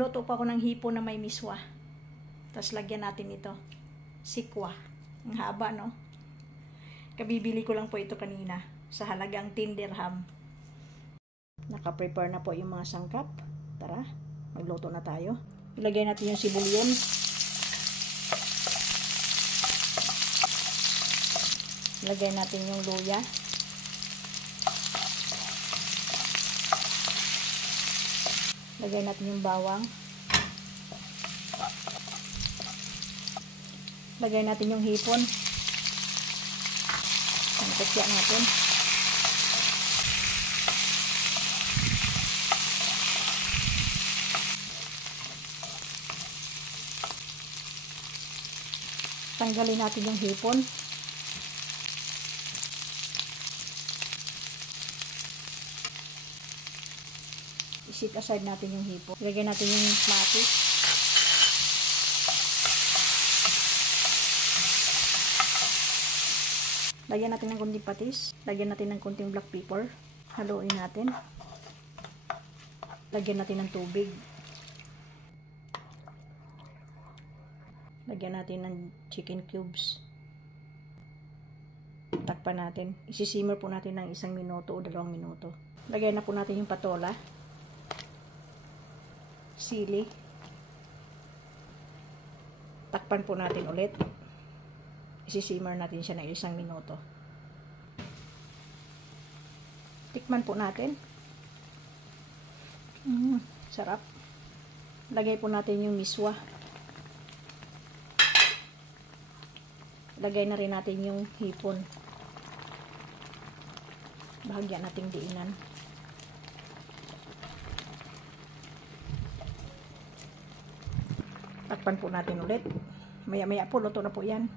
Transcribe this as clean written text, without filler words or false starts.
Luto po ako ng hipon na may miswa. Tapos lagyan natin ito. Sikwa. Ang haba, no? Kabibili ko lang po ito kanina sa halagang 10 dirham. Naka-prepare na po yung mga sangkap. Tara, magluto na tayo. Ilagay natin yung sibulyon. Ilagay natin yung luya. Lagay natin yung bawang. Lagay natin yung hipon. Sangkutya natin. Tanggalin natin yung hipon. I-set aside natin yung hipon. Ilagay natin yung kamatis. Lagyan natin ng konting patis. Lagyan natin ng konting black pepper. Haluin natin. Lagyan natin ng tubig. Lagyan natin ng chicken cubes. Takpan natin. Isisimmer po natin ng 1 minuto o 2 minuto. Lagyan na po natin yung patola. Sili. Takpan po natin ulit. Isisimmer natin siya ng 1 minuto. Tikman po natin. Sarap. Lagay po natin yung miswa. Lagay na rin natin yung hipon. Bahagyan nating diinan. Takpan po natin ulit. Maya-maya po, luto na po yan.